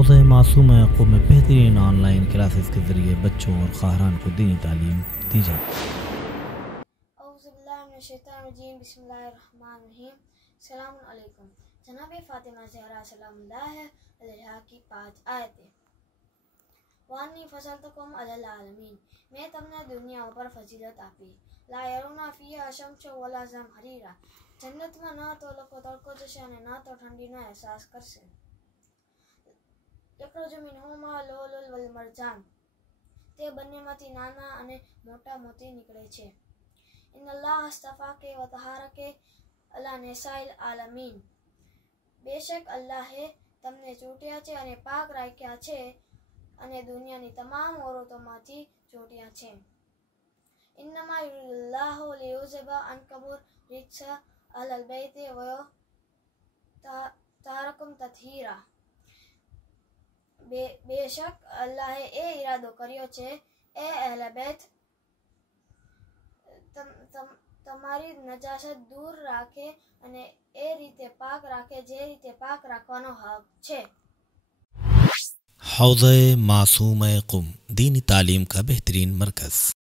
حوضہ معصوم قوم میں بہترین آن لائن کلاسز کے ذریعے بچوں اور خواہران کو دینی تعلیم دی جاتی ہے۔ اعوذ باللہ من الشیطان الرجیم، بسم اللہ الرحمن الرحیم۔ السلام علیکم۔ جناب فاطمہ زہرا سلام اللہ علیہا کی 5 آیتیں۔ وانی فضلتکم علی العالمین، میں تم نے دنیاؤں پر فضیلت آپ۔ لا یرونا فیہا شمسا ولا زمہریرا، جنت میں نہ تو لکو تڑکو جشن نہ تو ٹھنڈی نہ احساس کرسے۔ یخرج منہما اللؤلؤ والمرجان، તે બંનેમાંથી નાના અને મોટા મોતી નીકળે છે۔ ઇન અલ્લાહ અસ્તફાકે વ તહારકે અલા નિસાઇલ આલમીન, બેશક અલ્લાહે તમને ચૂંટ્યા છે અને પાક રાખ્યા છે અને દુનિયાની તમામ ઓરતોમાંથી ચૂંટ્યા છે। ઇન્નમા યુરિદુલ્લાહુ લિયુઝિબા અનકુમ રિજ્સ અહલલ બૈત વ યુત્તાહિરકુમ તત્હીરા, બેશક અલ્લાહે એ ઈરાદો કર્યો છે, એ અહલે બેત, તમારી નજાસત દૂર રાખે અને એ રીતે પાક રાખે જે રીતે પાક રાખવાનો હક છે۔ حوضہ معصوم قم دینی تعلیم کا بہترین مرکز۔